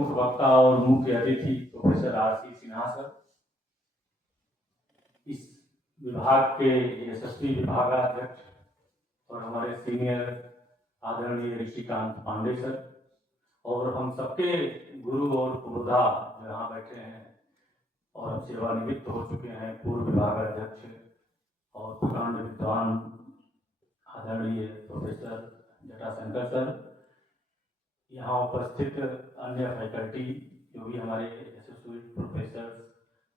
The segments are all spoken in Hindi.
प्रमुख वक्ता और मुख्य अतिथि प्रोफेसर आर.सी. सिन्हा सर, इस विभाग के यशस्वी विभागाध्यक्ष और हमारे सीनियर आदरणीय ऋषिकांत पांडे सर, और हम सबके गुरु और पुरोधा जो यहाँ बैठे हैं और सेवानिवृत्त हो चुके हैं पूर्व विभागाध्यक्ष और प्रकांड विद्वान आदरणीय प्रोफेसर जटाशंकर सर, यहाँ उपस्थित अन्य फैकल्टी जो भी हमारे associate professor,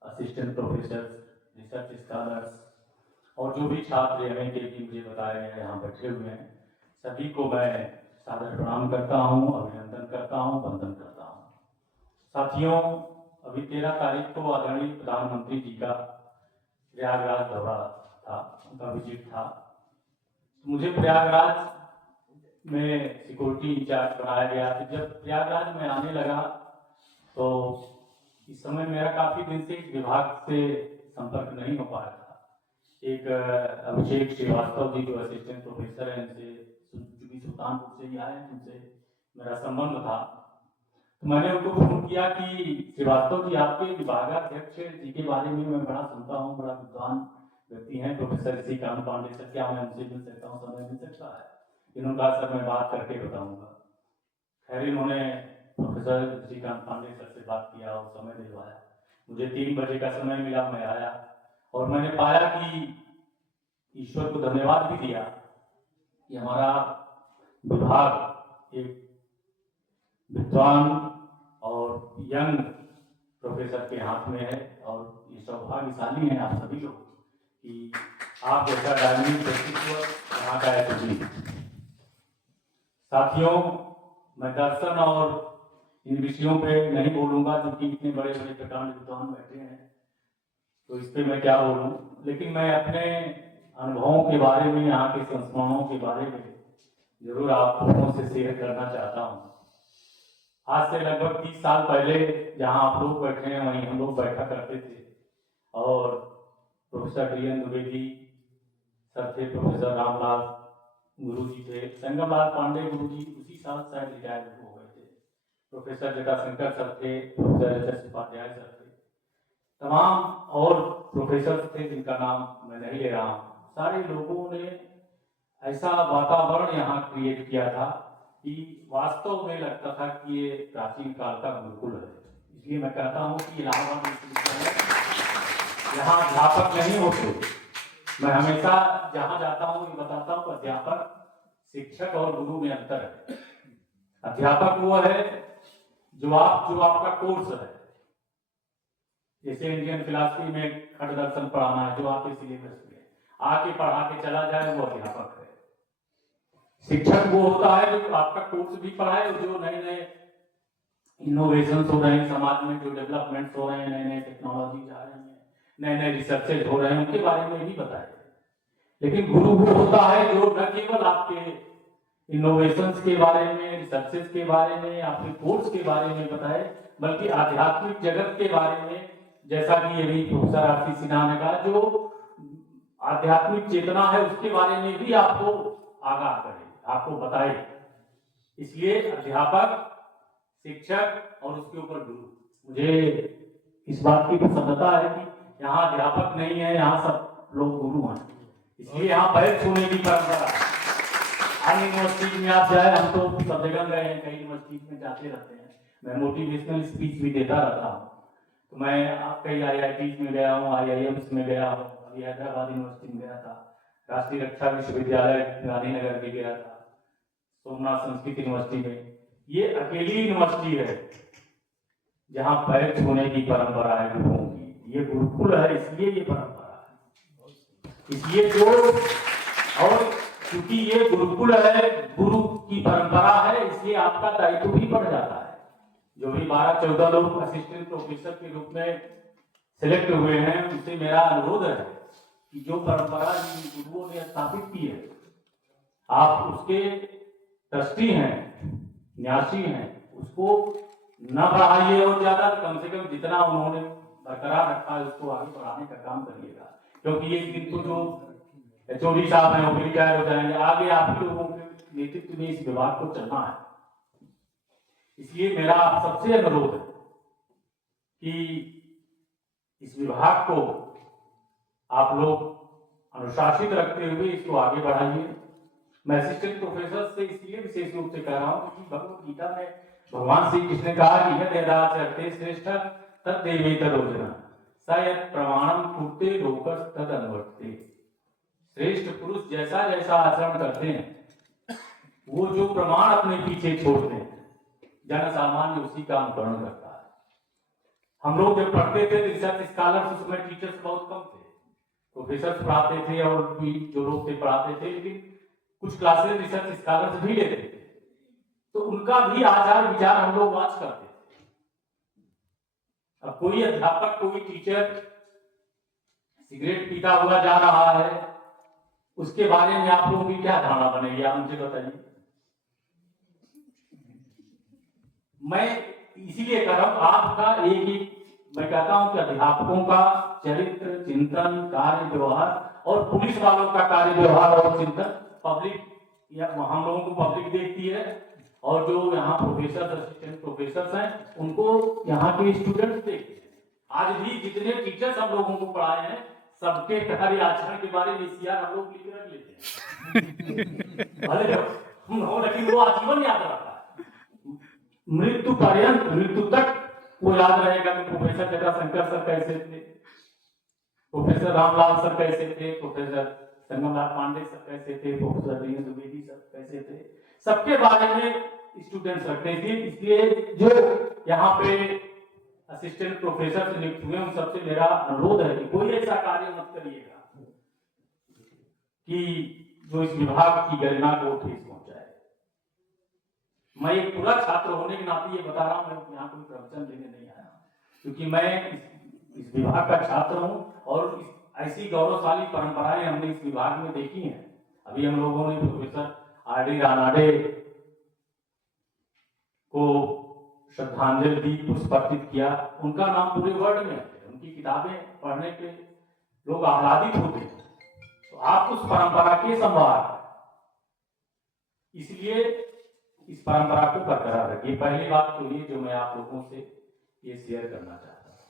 assistant professor, research scholars और जो भी छात्र एमए के भी मुझे बताए गए यहाँ बैठे हुए हैं, सभी को मैं सादर प्रणाम करता हूँ, अभिनंदन करता हूँ, वंदन करता हूँ। साथियों, अभी 13 तारीख को आदरणीय प्रधानमंत्री जी का प्रयागराज दौरा था, उनका विजिट था। मुझे प्रयागराज में सिक्योरिटी इंचार्ज बनाया गया था। जब प्रयागराज में आने लगा तो इस समय मेरा काफ़ी दिन से इस विभाग से संपर्क नहीं हो पाया था। एक अभिषेक श्रीवास्तव जी जो असिस्टेंट प्रोफेसर हैं, इनसे सुल्तानपुर से ही आए हैं, उनसे मेरा संबंध था। तो मैंने उनको फोन किया कि श्रीवास्तव जी, आपके विभागाध्यक्ष जी के बारे में मैं बड़ा सुनता हूँ, बड़ा विद्वान व्यक्ति हैं प्रोफेसर ऋषिकांत पांडे सर, क्या मैं उनसे मिल सकता हूँ, समय मिल सकता है? इन्होंने कहा सर मैं बात करके बताऊंगा। खैर इन्होंने प्रोफेसर ऋषिकांत पांडे सर से बात किया और समय दिलवाया। मुझे 3 बजे का समय मिला, मैं आया और मैंने पाया कि ईश्वर को धन्यवाद भी दिया कि हमारा विभाग एक विद्वान और यंग प्रोफेसर के हाथ में है, और ये सौभाग्यशाली हैं आप सभी लोग कि आप जैसा डायनामिक व्यक्तित्व यहाँ का है। साथियों, मैं दर्शन और इन विषयों पे नहीं बोलूँगा क्योंकि इतने बड़े बड़े प्रकांड विद्वान बैठे हैं, तो इस पर मैं क्या बोलूँ, लेकिन मैं अपने अनुभवों के बारे में, यहाँ के संस्मरणों के बारे में जरूर आप लोगों से शेयर करना चाहता हूँ। आज से लगभग 30 साल पहले जहाँ आप लोग बैठे हैं वहीं हम लोग बैठा करते थे, और professor DN. Dubey ji sir थे, प्रोफेसर रामलाल गुरु जी थे, संगमलाल पांडे गुरु जी उसी साल शायद रिटायर हो गए थे, प्रोफेसर जटाशंकर सर थे, प्रोफेसर एच.एस. उपाध्याय सर थे, तमाम और प्रोफेसर थे जिनका नाम मैं नहीं ले रहा हूँ। सारे लोगों ने ऐसा वातावरण यहाँ क्रिएट किया था कि वास्तव में लगता था कि ये प्राचीन काल का गुरुकुल है। इसलिए मैं कहता हूँ कि इलाहाबाद विश्वविद्यालय यहाँ अध्यापक नहीं होते। मैं हमेशा जहाँ जाता हूँ ये बताता हूँ, अध्यापक, शिक्षक और गुरु में अंतर है। अध्यापक वो है जो आपका कोर्स है, जैसे इंडियन फिलॉसफी में खंड दर्शन पढ़ाना है, जो आपके सिलेबस में आके पढ़ा के चला जाए वो अध्यापक है। शिक्षक वो होता है जो आपका कोर्स भी पढ़ाए और जो नए नए इनोवेशन हो रहे हैं समाज में, जो डेवलपमेंट्स हो रहे हैं, नए नए टेक्नोलॉजी आ रही हैं, नए नए रिसर्चेज हो रहे हैं, उनके बारे में भी बताए। लेकिन गुरु वो होता है जो न केवल आपके इनोवेशंस के बारे में, रिसर्चेज के बारे में, आपके कोर्स के बारे में बताए, बल्कि आध्यात्मिक जगत के बारे में, जैसा कि ये भी प्रोफेसर आर.सी. सिन्हा ने कहा, जो आध्यात्मिक चेतना है उसके बारे में भी आपको आगाह करे, आपको बताए। इसलिए अध्यापक, शिक्षक और उसके ऊपर गुरु। मुझे इस बात की प्रसन्नता है कि यहाँ अध्यापक नहीं है, यहाँ सब लोग गुरु हैं। इसलिए यहाँ पैर छूने की परंपरा है। अन्य यूनिवर्सिटी में आप जाए, हम तो सब जगह गए हैं, कई यूनिवर्सिटी में जाते रहते हैं, मैं मोटिवेशनल स्पीच भी देता रहता हूँ। तो मैं कई IITs में गया हूँ, IIMs में गया हूँ, अभी हैदराबाद यूनिवर्सिटी में गया था, राष्ट्रीय रक्षा विश्वविद्यालय गांधीनगर भी गया था, सोमनाथ संस्कृत यूनिवर्सिटी में। ये अकेली यूनिवर्सिटी है जहाँ पैर छूने की परंपरा है गुरुओं की। ये गुरुकुल है, इसलिए ये परंपरा है। इसलिए जो, और क्योंकि ये गुरुकुल है, गुरु की परंपरा है, इसलिए आपका दायित्व भी बढ़ जाता है। जो भी 12-14 लोग असिस्टेंट प्रोफेसर के रूप में सिलेक्ट हुए हैं, उनसे मेरा अनुरोध है कि जो परंपरा गुरुओं ने स्थापित की है, आप उसके ट्रस्टी हैं, न्यासी हैं, उसको न बढ़ाइए और ज्यादा, कम से कम जितना उन्होंने बरकरार रखा है उसको आगे बढ़ाने का काम करिएगा। क्योंकि एक दिन तो जो HOD साहब हैं वो रिटायर हो जाएंगे, आगे आप लोगों के नेतृत्व में इस विभाग को चलना है। इसलिए मेरा आप सबसे अनुरोध है कि इस विभाग को आप लोग अनुशासित रखते हुए इसको आगे बढ़ाइए। मैं असिस्टेंट प्रोफेसर से इसलिए विशेष रूप से कह रहा हूँ कि भगवद गीता में भगवान श्री कृष्ण ने कहा कि यह यदाचरते श्रेष्ठ तद्देवेतरोजना शायद प्रमाणम कुर्ते लोकस तद अनुवर्तते। श्रेष्ठ पुरुष जैसा जैसा आचरण करते हैं, वो जो प्रमाण अपने पीछे छोड़ते हैं, जन सामान्य उसी का अनुकरण करता है। हम लोग जब पढ़ते थे रिसर्च स्कॉलर्स, उसमें टीचर्स बहुत कम थे, प्रोफेसर पढ़ाते थे और भी जो लोग थे पढ़ाते थे, लेकिन कुछ क्लासेस रिसर्च स्कॉलर्स भी लेते थे, तो उनका भी आचार विचार हम लोग वाच करते थे। अब कोई अध्यापक, कोई टीचर सिगरेट पीता हुआ जा रहा है, उसके बारे में आप लोगों की क्या धारणा बनेगी, आप मुझे बताइए। मैं इसीलिए कह रहा हूं, आपका एक मैं कहता हूं कि अध्यापकों का चरित्र चिंतन, कार्य व्यवहार और पुलिस वालों का कार्य व्यवहार और चिंतन पब्लिक, या हम लोगों को पब्लिक देखती है, और जो यहाँ प्रोफेसर असिस्टेंट प्रोफेसर हैं उनको यहाँ के स्टूडेंट्स देखते हैं। आज भी जितने टीचर्स हम लोगों को पढ़ाए हैं, सबके कार्य आचरण के बारे में सीआर हम लोग लिख रख लेते हैं। भले हम हो, लेकिन वो आजीवन याद रहता है, मृत्यु पर्यंत, मृत्यु तक वो याद रहेगा कि प्रोफेसर जटाशंकर सर कैसे थे, प्रोफेसर रामलाल सर कैसे थे, प्रोफेसर संगमलाल पांडे सर कैसे थे, प्रोफेसर दीन द्विवेदी सर कैसे थे। सबके बारे में स्टूडेंट्स रखते थे। इसलिए जो यहाँ पे असिस्टेंट प्रोफेसर से नियुक्त हुए, उन सबसे मेरा अनुरोध है कि कोई ऐसा कार्य मत करिएगा कि जो इस विभाग की गरिमा को ठेस पहुंचाए। मैं एक पूरा छात्र होने के नाते ये बता रहा हूं, मैं यहाँ कोई प्रवचन देने नहीं आया, क्योंकि मैं इस विभाग का छात्र हूं और ऐसी गौरवशाली परंपराएं हमने इस विभाग में देखी हैं। अभी हम लोगों ने प्रोफेसर आर.डी. रानाडे को श्रद्धांजलि दी, पुष्प अर्पित किया, उनका नाम पूरे वर्ल्ड में है, उनकी किताबें पढ़ने पे लोग आह्लादित होते हैं। तो आप उस परंपरा के संवाहक, इसलिए इस परंपरा को बरकरार रखिए। पहली बात तो ये जो मैं आप लोगों से ये शेयर करना चाहता हूं।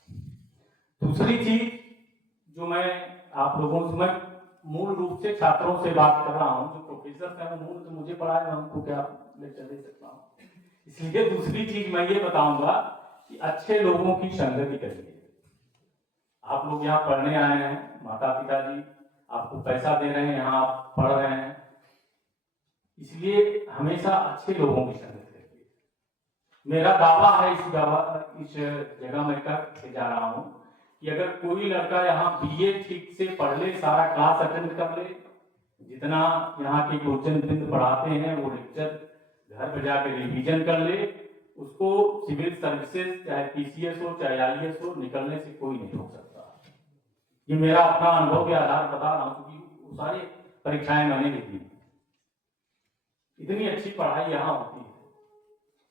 दूसरी चीज जो मैं आप लोगों से, मैं मूल रूप से छात्रों से बात कर रहा हूं, जो प्रोफेसर हैं वो मूल तो मुझे पढ़ाए, मैं उनको क्या लेक्चर दे सकता हूं। इसलिए दूसरी चीज मैं ये बताऊंगा कि अच्छे लोगों की संगति करिए। आप लोग यहाँ पढ़ने आए हैं, माता पिता जी आपको पैसा दे रहे हैं, यहाँ आप पढ़ रहे हैं, इसलिए हमेशा अच्छे लोगों की संगत करिए। मेरा दावा है इस जगह में करके जा रहा हूं कि अगर कोई लड़का यहाँ बीए ठीक से पढ़ ले, सारा क्लास अटेंड कर ले, जितना यहाँ के गुरुजन वृंद पढ़ाते हैं वो लेक्चर घर पे जाकर रिवीजन कर ले, उसको सिविल सर्विसेज चाहे पीसीएस हो चाहे आईएएस हो, निकलने से कोई नहीं रोक सकता। ये मेरा अपना अनुभव के आधार बता रहा हूँ, क्योंकि सारी परीक्षाएं मैंने लिखी, इतनी अच्छी पढ़ाई यहाँ होती है।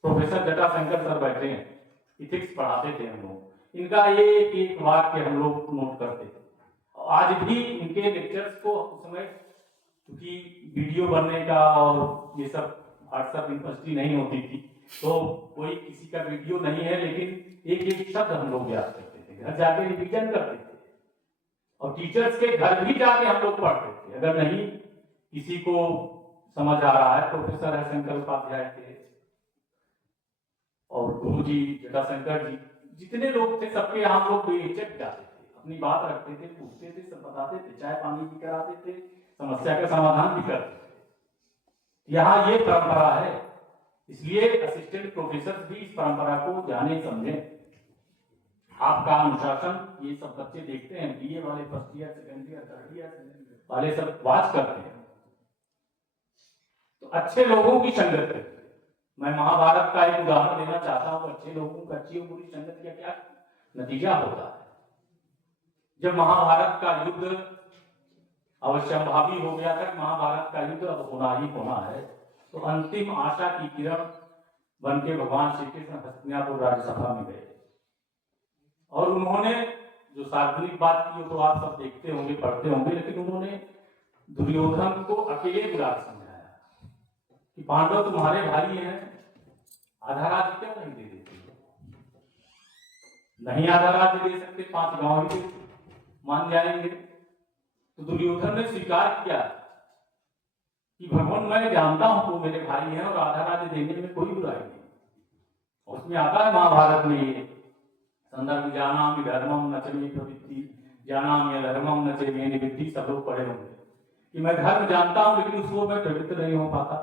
प्रोफेसर जटाशंकर सर बैठे हैं, इथिक्स पढ़ाते थे हम लोग, इनका ये एक वाक्य हम लोग नोट करते थे। आज भी इनके लेक्चर्स को उस समय, क्योंकि वीडियो बनने का और ये सब व्हाट्सएप यूनिवर्सिटी नहीं होती थी, तो कोई किसी का वीडियो नहीं है, लेकिन एक एक शब्द हम लोग याद करते थे, घर जाके रिवीजन करते थे, और टीचर्स के घर भी जाके हम लोग पढ़ते थे। अगर नहीं किसी को समझ आ रहा है, प्रोफेसर हरिशंकर उपाध्याय थे और गुरु जी जटाशंकर जी, जितने लोग थे सबके यहाँ लोग बेहिचक जाते थे, अपनी बात रखते थे, पूछते थे, सब बताते थे, चाय पानी भी कराते थे, समस्या का समाधान भी करते थे। यहाँ ये परंपरा है, इसलिए असिस्टेंट प्रोफेसर भी इस परंपरा को जाने समझे। आपका अनुशासन ये सब बच्चे देखते हैं, बीए वाले first year, second year, third year वाले सब वाच करते हैं, तो अच्छे लोगों की संगत है। मैं महाभारत का एक उदाहरण देना चाहता हूं, अच्छे लोगों का अच्छी और बुरी संगत का क्या नतीजा होता है। जब महाभारत का युद्ध अवश्यंभावी हो गया था, महाभारत का युद्ध अब होना ही होना है, तो अंतिम आशा की किरण बन के भगवान श्री कृष्ण हस्तिनापुर राज्यसभा में गए, और उन्होंने जो सार्वजनिक बात की तो आप सब देखते होंगे, पढ़ते होंगे, लेकिन उन्होंने दुर्योधन को अकेले बुला समझाया कि पांडव तुम्हारे भाई हैं, आधा राज्य क्यों नहीं दे देते? नहीं आधा राज्य दे सकते, 5 गांव ही दे मान जाएंगे। तो दुर्योधन ने स्वीकार किया कि भगवान मैं जानता हूं वो मेरे भाई हैं और आधा राज्य देने में कोई बुराई नहीं। उसमें आता है महाभारत में ये संदर्भ, जानामि धर्मम न च मे प्रवृत्ति जानामि धर्मम न च मे निवृत्ति, सब लोग पढ़े होंगे कि मैं धर्म जानता हूं लेकिन उसको मैं प्रवृत्त नहीं हो पाता।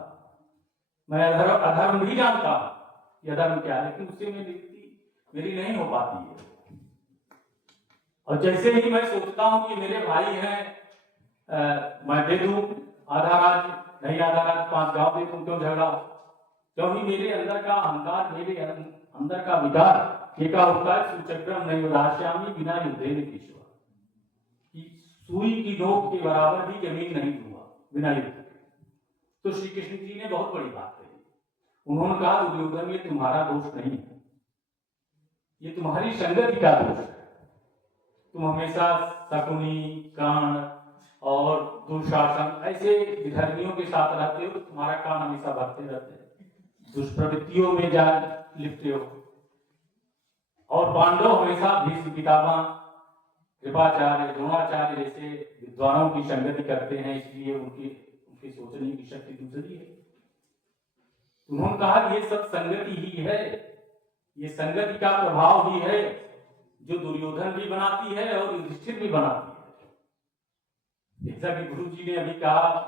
मैं अधर्म भी जानता हूं कि अधर्म क्या है, लेकिन उससे मैं निवृत्ति मेरी नहीं हो पाती है। और जैसे ही मैं सोचता हूं कि मेरे भाई हैं, मैं दे दूं आधा राज्य, नहीं आधा राज्य 5 गांव दे दूं, क्यों झगड़ा? क्योंकि मेरे अंदर का अहंकार, मेरे अंदर का विकार ये का होता है सुचक्रम नहीं उदास्यामी बिना युद्धे निकेश्वर, कि सुई की नोक के बराबर भी जमीन नहीं दूंगा बिना युद्ध के। तो श्री कृष्ण जी ने बहुत बड़ी बात कही। उन्होंने कहा दुर्योधन ये तुम्हारा दोष नहीं है, ये तुम्हारी संगति का दोष है। तुम हमेशा शकुनी, कर्ण और दुशासन ऐसे विधर्मियों के साथ रहते हो, तो तुम्हारा कान हमेशा भरते रहते हैं, दुष्प्रवृत्तियों में जा लिपटे हो। और पांडव हमेशा भीष्म पितामह, कृपाचार्य, द्रोणाचार्य जैसे विद्वानों की संगति करते हैं, इसलिए उनकी सोचने की शक्ति दूसरी है। उन्होंने कहा ये सब संगति ही है, ये संगति का प्रभाव ही है जो दुर्योधन भी बनाती है और युधिष्ठिर भी बनाती है। जैसा कि गुरु जी ने अभी कहा,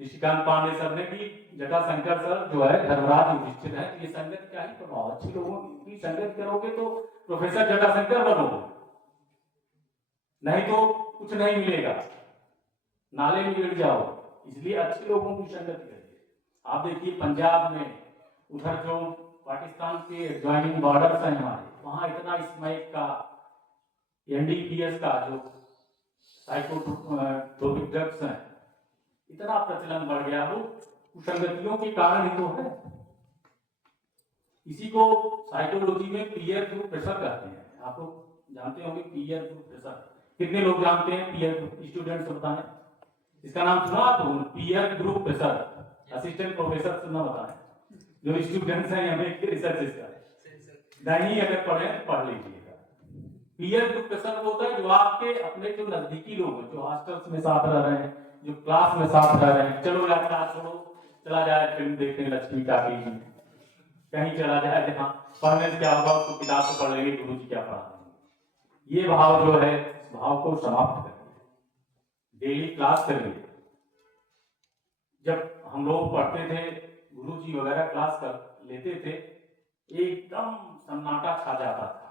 ऋषिकांत पांडे सर ने, कि जटाशंकर सर जो है धर्मराज युधिष्ठिर है, ये संगत क्या ही प्रभाव। अच्छे लोगों की संगत करोगे तो प्रोफेसर जटाशंकर बनोगे, नहीं तो कुछ नहीं मिलेगा, नाले में गिर जाओ। इसलिए अच्छे लोगों की संगत करिए। आप देखिए पंजाब में उधर जो पाकिस्तान के एडजॉइनिंग बॉर्डर्स हैं हमारे, वहां इतना स्मैक का, एनडीपीएस का जो साइकोट्रोपिक ड्रग्स हैं, इतना प्रचलन बढ़ गया। वो कुसंगतियों के कारण ही तो है। इसी को साइकोलॉजी में पीयर ग्रुप प्रेशर कहते हैं। आप लोग जानते होंगे पीयर ग्रुप प्रेशर, कितने लोग जानते हैं पीयर ग्रुप? स्टूडेंट्स बताएं, इसका नाम सुना आप? Peer group pressure, assistant professor सुना बताएं, जो स्टूडेंट्स हैं हमें रिसर्च इसका नहीं, अगर पढ़े तो पढ़ लीजिएगा। पीयर ग्रुप प्रेशर वो होता है जो आपके अपने जो नजदीकी लोग हैं, जो हॉस्टल्स में साथ रह रहे हैं, जो क्लास में साथ रह रहे हैं, चलो यार क्लास छोड़ो, चला जाए फिल्म देखने लक्ष्मी टाकीज में, कहीं चला जाए जहाँ पढ़ने से क्या होगा, उसको किताब से पढ़ लेंगे, गुरु जी क्या पढ़ा देंगे। ये भाव जो है, इस भाव को समाप्त करिए, डेली क्लास करिए। जब हम लोग पढ़ते थे, गुरु जी वगैरह क्लास कर लेते थे, एकदम सन्नाटा छा जाता था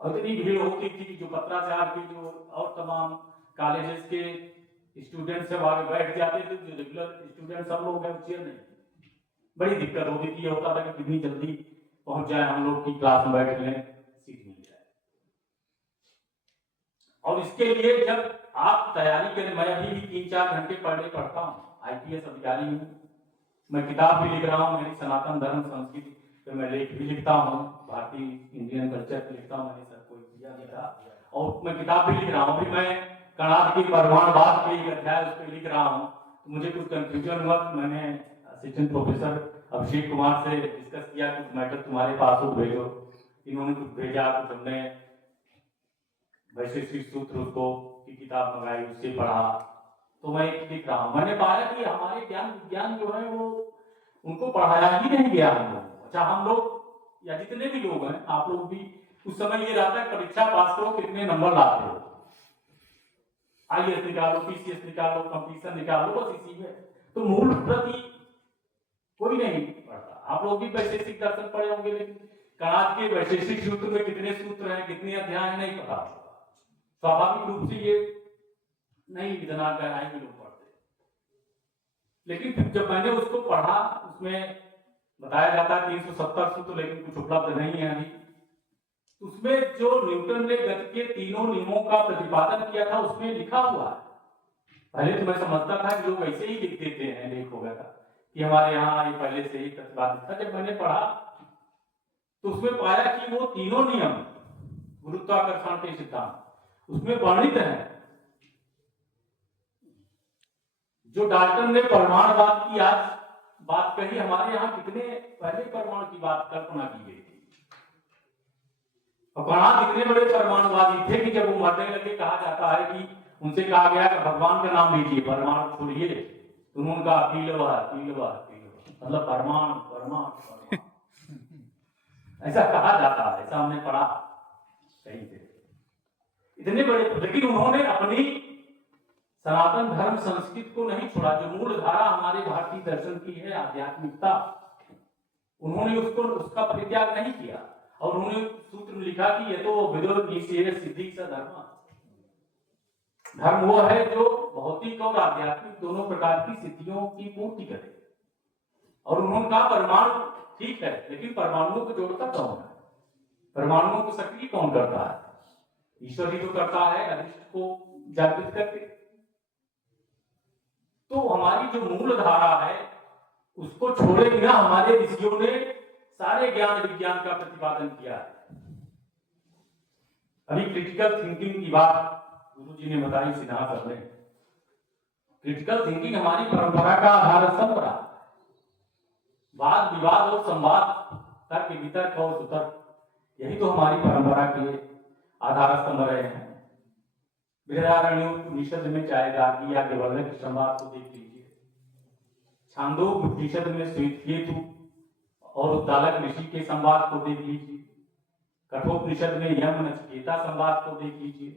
और इतनी भीड़ होती थी कि जो पत्राचार की जो और तमाम कॉलेजेस के स्टूडेंट्स सब आगे बैठ जाते थे, जो रेगुलर स्टूडेंट सब लोग हैं चेयर नहीं, बड़ी दिक्कत होती थी। ये होता था कि कितनी जल्दी पहुंच जाए हम लोग की क्लास में बैठ लें, सीट मिल जाए। और इसके लिए जब आप तैयारी करें, मैं अभी भी 3-4 घंटे पर डे पढ़ता हूँ, आईपीएस अधिकारी हूँ, मैं किताब भी लिख रहा हूँ, मेरी सनातन धर्म संस्कृति पे मैं लेख भी लिखता हूँ, भारतीय इंडियन कल्चर पे लिखता हूँ, मैंने सब कोई किया लिखा, और मैं किताब भी लिख रहा हूँ। अभी मैं कणाद के परमाणुवाद पे एक अध्याय उस पर लिख रहा हूँ, तो मुझे कुछ कंफ्यूजन हुआ। मैंने असिस्टेंट प्रोफेसर अभिषेक कुमार से डिस्कस किया, कुछ मैटर तुम्हारे पास हो भेजो, इन्होंने कुछ भेजा, कुछ हमने वैशेषिक सूत्र उसको की किताब मंगाई, उससे पढ़ा, तो मैं लिख रहा हूँ। मैंने पाया कि हमारे ज्ञान विज्ञान जो है वो उनको पढ़ाया ही नहीं गया हम लोग। अच्छा, हम लोग या जितने भी लोग हैं, आप लोग भी उस समय ये रहता है परीक्षा पास करो, कितने नंबर लाते हो, आईएएस निकालो, पीसीएस निकालो, कंपटीशन निकालो, बस इसी में। तो मूल प्रति कोई नहीं पढ़ता। आप लोग भी वैशेषिक दर्शन पढ़े होंगे, लेकिन कणाद के वैशेषिक सूत्र में कितने सूत्र हैं, कितने अध्याय हैं, नहीं पता। स्वाभाविक रूप से ये नहीं इतना गहराई में लोग पढ़ते। लेकिन फिर जब मैंने उसको पढ़ा, उसमें बताया जाता है 370 सूत्र, लेकिन कुछ उपलब्ध नहीं है अभी। उसमें जो न्यूटन ने गति के तीनों नियमों का प्रतिपादन किया था, उसमें लिखा हुआ है। पहले तो मैं समझता था कि लोग ऐसे ही लिख देते हैं लेख वगैरह, कि हमारे यहाँ ये पहले से ही प्रतिपादित था। जब मैंने पढ़ा तो उसमें पाया कि वो तीनों नियम गुरुत्वाकर्षण के सिद्धांत उसमें वर्णित है। जो डाल्टन ने परमाणुवाद की आज बात कही, हमारे यहाँ कितने पहले परमाणु की बात कल्पना की गई थी, और कहाँ कितने बड़े परमाणुवादी थे कि जब वो मरने लगे कहा जाता है कि उनसे कहा गया कि भगवान का नाम लीजिए, परमाणु छोड़िए, तो उन्होंने कहा पीलवा पीलवा पीलवा, मतलब परमाणु परमाणु ऐसा कहा जाता है, ऐसा हमने पढ़ा कहीं पे। इतने बड़े, लेकिन उन्होंने अपनी सनातन धर्म संस्कृति को नहीं छोड़ा, जो मूल धारा हमारे भारतीय दर्शन की है आध्यात्मिकता, उन्होंने उसको उसका परित्याग नहीं किया, और उन्होंने सूत्र में लिखा कि ये तो विदुर सिद्धि सा धर्म, धर्म वो है जो भौतिक और आध्यात्मिक दोनों प्रकार की सिद्धियों की पूर्ति करे। और उन्होंने कहा परमाणु ठीक है, लेकिन परमाणुओं को जोड़ता कौन है, परमाणुओं को सक्रिय कौन करता है? ईश्वर ही तो करता है, अदृष्ट को जागृत करके। तो हमारी जो मूल धारा है उसको छोड़े बिना हमारे ऋषियों ने सारे ज्ञान विज्ञान का प्रतिपादन किया है। अभी क्रिटिकल थिंकिंग की बात गुरु जी ने बताई, सिद्धांत सर ने। क्रिटिकल थिंकिंग हमारी परंपरा का आधार स्तंभ रहा। वाद विवाद और संवाद, तर्क वितर्क और सुतर्क, यही तो हमारी परंपरा के आधार स्तंभ रहे हैं। बृहदारण्यक में चाहे गार्गी या केवल के संवाद को देख लीजिए, छांदोग्य उपनिषद में श्वेतकेतु और उद्दालक ऋषि के संवाद को देख लीजिए, कठोपनिषद में यम नचिकेता संवाद को देख लीजिए,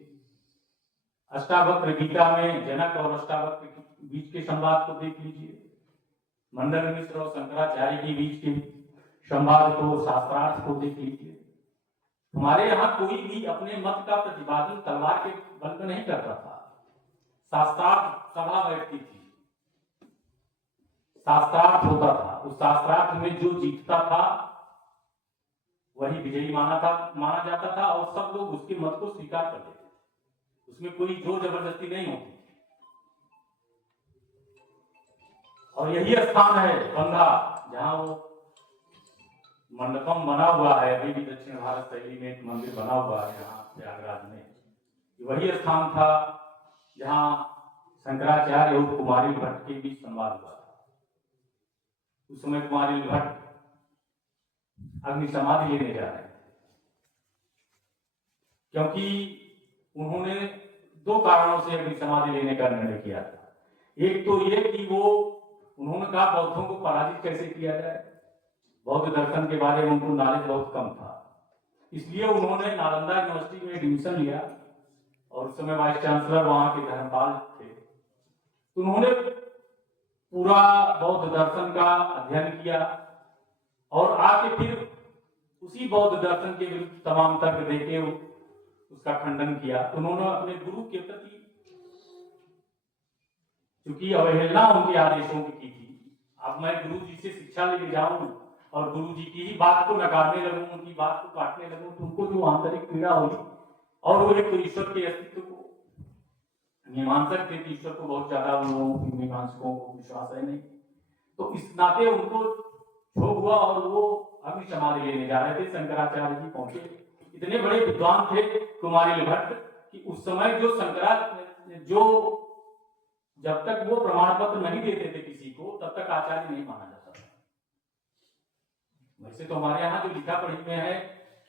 अष्टावक्र गीता में जनक और अष्टावक्र के बीच के संवाद को देख लीजिए, मंडन मिश्र और शंकराचार्य के बीच के संवाद को, शास्त्रार्थ को देख लीजिए। हमारे यहाँ कोई भी अपने मत का प्रतिपादन तलवार के बल में नहीं करता था, शास्त्रार्थ सभा बैठती थी, शास्त्रार्थ होता था, उस शास्त्रार्थ में जो जीतता था वही विजयी माना जाता था, और सब लोग उसके मत को स्वीकार कर लेते थे, उसमें कोई जोर जबरदस्ती नहीं होती। और यही स्थान है बंधा, जहां वो मंडपम बना हुआ है, अभी भी दक्षिण भारत शैली में एक मंदिर बना हुआ है यहाँ प्रयागराज में। वही स्थान था जहां शंकराचार्य और कुमारी भट्ट के बीच संवाद हुआ था। उस समय कुमारी भट्ट अग्नि समाधि लेने जा रहे थे, क्योंकि उन्होंने दो कारणों से अग्नि समाधि लेने का निर्णय किया था। एक तो ये कि वो उन्होंने कहा बौद्धों को पराजित कैसे किया जाए, बौद्ध दर्शन के बारे में उनको नॉलेज बहुत कम था, इसलिए उन्होंने नालंदा यूनिवर्सिटी में एडमिशन लिया, और उस समय वाइस चांसलर वहां के धर्मपाल थे। तो उन्होंने पूरा बौद्ध दर्शन का अध्ययन किया, और आके फिर उसी बौद्ध दर्शन के विरुद्ध तमाम तर्क देके उसका खंडन किया। तो उन्होंने अपने गुरु के प्रति क्योंकि अवहेलना उनके आदेशों की थी, अब मैं गुरु जी से शिक्षा लेके जाऊं और गुरु जी की ही बात को नकारने लगूं, उनकी बात को काटने लगूं, तो उनको जो आंतरिक पीड़ा हुई, और वो एक तो ईश्वर के अस्तित्व को मीमांसक थे, ईश्वर को बहुत ज्यादा उन लोगों की मीमांसकों को विश्वास है नहीं, तो इस नाते उनको क्षोभ हुआ और वो अग्नि समाधि लेने जा रहे थे। शंकराचार्य जी पहुंचे, इतने बड़े विद्वान थे कुमारी भट्ट कि उस समय जो शंकराचार्य जो जब तक वो प्रमाण पत्र नहीं देते थे किसी को, तब तक आचार्य नहीं माना जाता था। वैसे तो हमारे यहाँ जो लिखा पढ़ी में है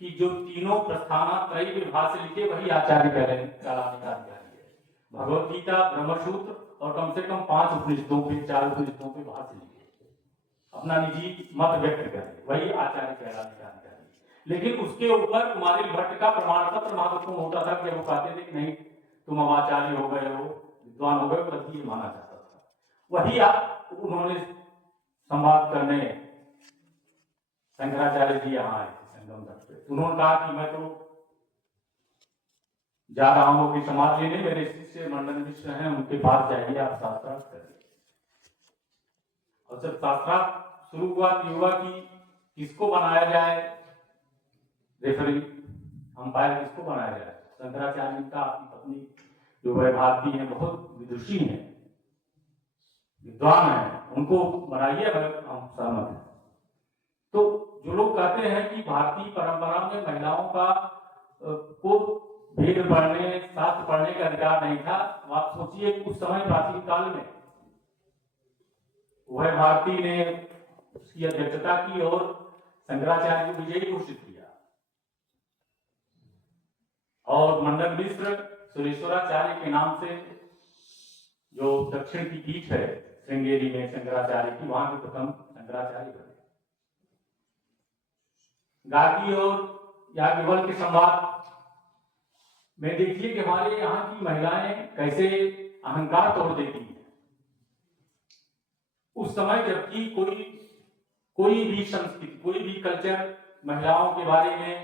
कि जो तीनों प्रस्थानात्रयी विभाग से लिखे वही आचार्य कहलाने का अधिकारी है। भगवत गीता, ब्रह्मसूत्र और कम से कम 5 उपनिषदों पे, 4 उपनिषदों पे भाष्य लिखे, अपना निजी मत व्यक्त करे, वही आचार्य कहलाने का अधिकारी। लेकिन उसके ऊपर कुमारी भट्ट का प्रमाण पत्र महत्वपूर्ण होता था कि वो कहते थे कि नहीं तुम अब आचार्य हो गए हो, विद्वान हो गए, तभी माना जाता था। वही उन्होंने संवाद करने शंकराचार्य जी यहाँ आए संगम तट पे। उन्होंने कहा कि मैं तो जा रहा हूँ कि समाज लेने, मेरे शिष्य मंडन मिश्र हैं, उनके पास जाइए, आप शास्त्रार्थ करिए। और जब शास्त्रार्थ शुरू हुआ कि किसको बनाया जाए रेफरी, अंपायर किसको बनाया जाए। शंकराचार्य का अपनी पत्नी जो वह भारती है, बहुत विदुषी है, विद्वान है, उनको बनाइए, हम सहमत हैं। तो जो लोग कहते हैं कि भारतीय परंपरा में महिलाओं का को वेद पढ़ने, शास्त्र पढ़ने का अधिकार नहीं था, आप सोचिए उस समय प्राचीन काल में वह भारती ने उसकी अध्यक्षता की और शंकराचार्य को विजयी घोषित किया। और मंडन मिश्र सुरेश्वराचार्य के नाम से जो दक्षिण की पीठ है श्रृंगेरी में शंकराचार्य की, वहां के प्रथम शंकराचार्य बने। गार्गी और याज्ञवल्क्य के संवाद में देखिए कि हमारे यहाँ की महिलाएं कैसे अहंकार तोड़ देती हैं। उस समय जबकि कोई भी संस्कृति, कोई भी कल्चर महिलाओं के बारे में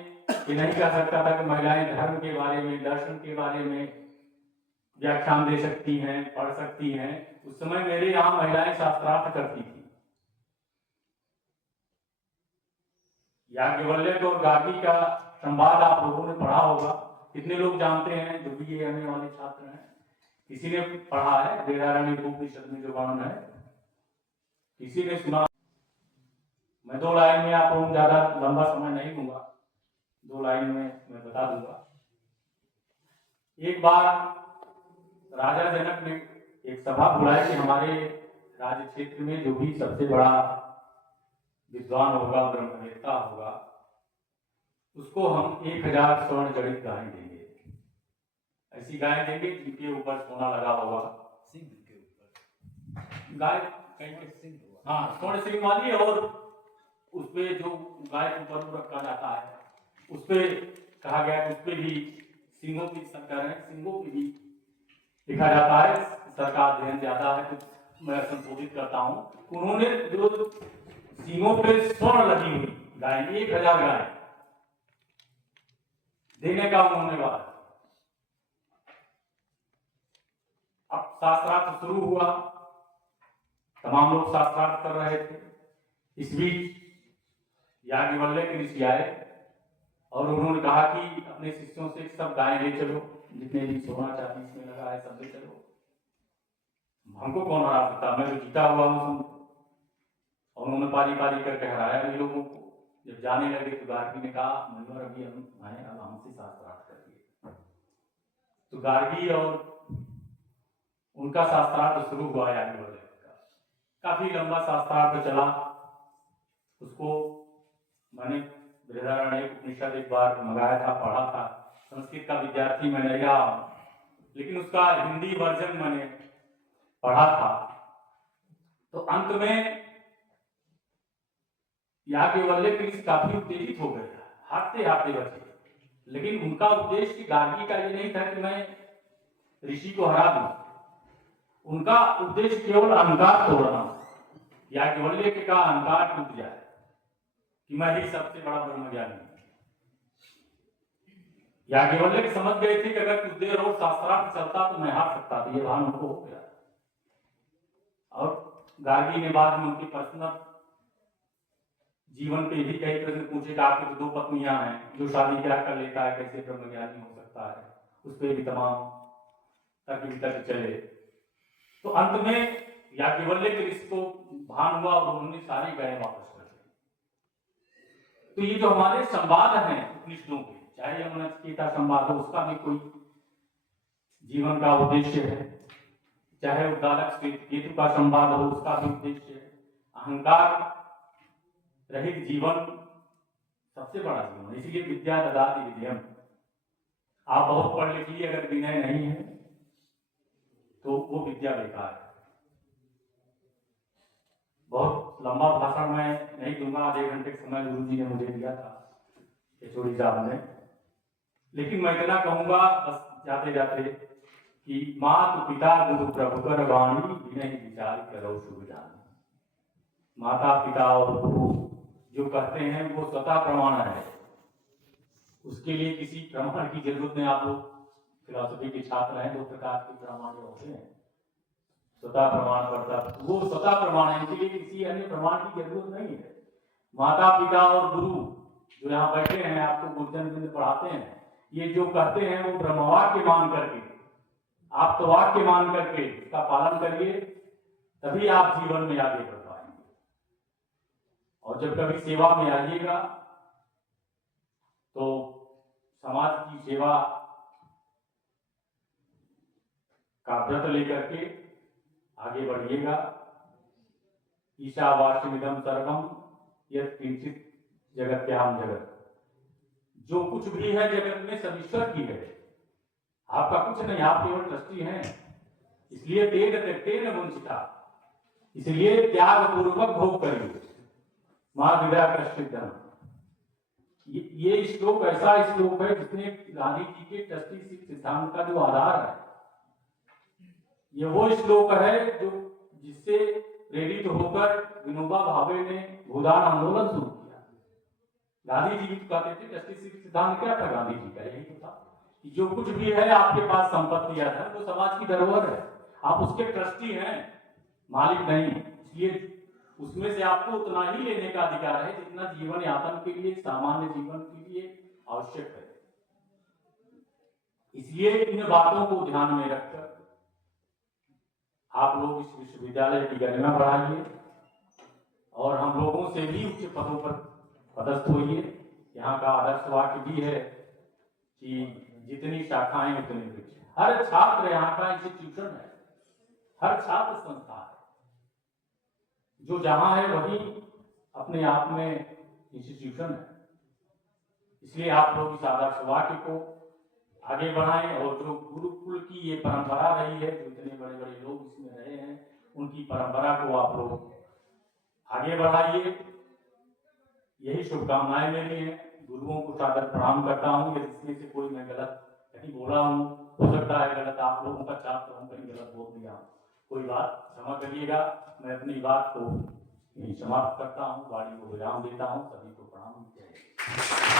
ये नहीं कह सकता था कि महिलाएं धर्म के बारे में, दर्शन के बारे में व्याख्यान दे सकती हैं, पढ़ सकती हैं। उस समय मेरे यहाँ महिलाएं शास्त्रार्थ करती थी। याज्ञवल्क्य और गार्गी का संवाद आप लोगों ने पढ़ा होगा। कितने लोग जानते हैं जो भी आने वाले छात्र हैं? किसी ने पढ़ा है? बृहदारण्यकोपनिषद में जो वर्णन है, किसी ने सुना? मैं 2 लाइन में, आप लोग ज्यादा लंबा समय नहीं लूंगा, 2 लाइन में मैं बता दूंगा। एक बार राजा जनक ने एक सभा बुलाई कि हमारे राज्य क्षेत्र में जो भी सबसे बड़ा विद्वान होगा, ब्रह्मवेत्ता होगा, उसको हम 1000 स्वर्ण जड़ित गाय देंगे। ऐसी गाय देंगे जिनके ऊपर सोना लगा होगा, सिंह के ऊपर गाय, हाँ स्वर्ण सिंह वाली, और उसपे जो गाय के ऊपर रखा जाता है, उसपे कहा गया कि उसपे भी सिंहों की सरकार है, सिंहों की भी लिखा जाता है। सरकार ध्यान ज्यादा है तो मैं संशोधित करता हूँ। उन्होंने जो सिंहों पे स्वर्ण लगी हुई गाय, 1000 गाय देने का उन्होंने बात। अब शास्त्रार्थ शुरू हुआ, तमाम लोग शास्त्रार्थ कर रहे थे। इस बीच याज्ञवल्क्य ऋषि आए और उन्होंने कहा कि अपने शिष्यों से सब गाय ले चलो, जितने भी सोना चांदी इसमें लगा है सब ले चलो। हमको कौन हरा सकता, मैं तो जीता हुआ हूँ। और उन्होंने पारी पारी करके हराया भी लोगों को। जब जाने लगे तो गार्गी ने कहा, मयूर अभी हम आए, अब हमसे शास्त्रार्थ करिए। तो गार्गी और उनका शास्त्रार्थ शुरू हुआ याज्ञवल्क्य का। काफी लंबा शास्त्रार्थ चला। उसको मैंने बृहदारण्यकोपनिषद एक बार मंगाया था, पढ़ा था। संस्कृत का विद्यार्थी मैं नहीं रहा, लेकिन उसका हिंदी वर्जन मैंने पढ़ा था। तो अंत में याज्ञवल्क्य काफी उत्तेजित हो गए, हारते हारते बचे। लेकिन उनका उद्देश्य गार्गी का ये नहीं था कि मैं ऋषि को हरा दूं। उनका उद्देश्य केवल अहंकार तोड़ना। याज्ञवल्क्य का अहंकार टूट जाए कि मैं ही सबसे बड़ा ब्रह्मज्ञानी हूं। याज्ञवल्क्य समझ गए थे कि अगर कुछ देर और शास्त्रार्थ चलता तो मैं हार सकता था। ये भान उनको हो गया। और गार्गी ने बाद में उनकी पर्सनल जीवन पे भी कई प्रश्न पूछे कि आपकी तो 2 पत्नियां हैं, जो शादी क्या कर लेता है कैसे ब्रह्मज्ञानी हो सकता है? उस पर भी तमाम तर्क वितर्क चले। तो अंत में याज्ञवल्क्य ऋषि को भान हुआ और उन्होंने सारी गायें वापस कर दी। तो ये जो हमारे संवाद हैं उपनिषदों के, चाहे यमुना नचिकेता संवाद हो, उसका भी कोई जीवन का उद्देश्य है। चाहे उद्दालक केतु का संवाद हो, उसका भी उद्देश्य है। अहंकार रहित जीवन सबसे बड़ा जीवन। इसीलिए विद्या ददाति विजयम। आप बहुत पढ़ लिख लिए, अगर विनय नहीं है तो वो विद्या बेकार है। बहुत लंबा भाषण मैं नहीं दूंगा, आधे घंटे का समय गुरु जी ने मुझे दिया था, यशोरी साहब ने। लेकिन मैं इतना कहूंगा बस जाते जाते कि माता पिता गुरु प्रभुकर वाणी विनय विचार करो शुभ जानी। माता पिता और गुरु जो कहते हैं वो स्वतः प्रमाण है। उसके लिए किसी प्रमाण की जरूरत नहीं। आप लोग फिलॉसफी के छात्र हैं, 2 प्रकार के प्रमाण होते हैं, स्वतः प्रमाण पड़ता, वो स्वतः प्रमाण है, इसलिए किसी अन्य प्रमाण की जरूरत नहीं है। माता पिता और गुरु जो यहाँ बैठे हैं, आपको गुरुजन बिंद पढ़ाते हैं, ये जो कहते हैं वो ब्रह्मवाक्य मान करके, आप तो वाक्य मान करके उसका पालन करिए, तभी आप जीवन में आगे बढ़ पाएंगे। और जब कभी सेवा में आइएगा तो समाज की सेवा का व्रत लेकर के आगे बढ़िएगा। ईशावास्यमिदं सर्वं यत् किंचित जगत्याम जगत। जो कुछ भी है जगत में सब ईश्वर की है, आपका कुछ नहीं, आप केवल ट्रस्टी हैं। इसलिए तेन त्यक्तेन वंचिता, इसलिए त्याग पूर्वक भोग करिए। मां विद्या कृष्ण, ये श्लोक ऐसा श्लोक है जिसने गांधी जी के ट्रस्टीशिप सिद्धांत का जो आधार है, ये वो श्लोक है जो जिससे प्रेरित होकर विनोबा भावे ने भूदान आंदोलन शुरू किया। गांधी जी भी कहते थे ट्रस्टीशिप सिद्धांत क्या था, गांधी जी का यही तो था कि जो कुछ भी है आपके पास संपत्ति या धन, वो समाज की धरोहर है, आप उसके ट्रस्टी हैं, मालिक नहीं। इसलिए उसमें से आपको उतना ही लेने का अधिकार है जितना जीवन यापन के लिए, सामान्य जीवन के लिए आवश्यक है। इसलिए इन बातों को ध्यान में रखकर आप लोग इस विश्वविद्यालय की गरिमा बढ़ाइए और हम लोगों से भी उच्च पदों पर पदस्थ होइए। यहाँ का आदर्श वाक्य भी है कि जितनी शाखाएं उतने वृक्ष। हर छात्र यहाँ का इंस्टीट्यूशन है, हर छात्र संस्था है, जो जहां है वही अपने आप में इंस्टीट्यूशन है। इसलिए आप लोग इस आदर्श वाक्य को आगे बढ़ाएं और जो गुरुकुल की ये परंपरा रही है, जो इतने बड़े बड़े लोग इसमें रहे हैं, उनकी परंपरा को आप लोग आगे बढ़ाइए। यही शुभकामनाएं मेरी हैं। गुरुओं को सादर प्रणाम करता हूँ। यदि इसमें से कोई मैं गलत कहीं बोला हूँ, हो सकता है गलत आप लोगों का छात्र हूँ, कहीं गलत बोल दिया, कोई बात क्षमा करिएगा। मैं अपनी बात को समाप्त करता हूँ, वाणी को विराम देता हूँ। सभी को प्रणाम।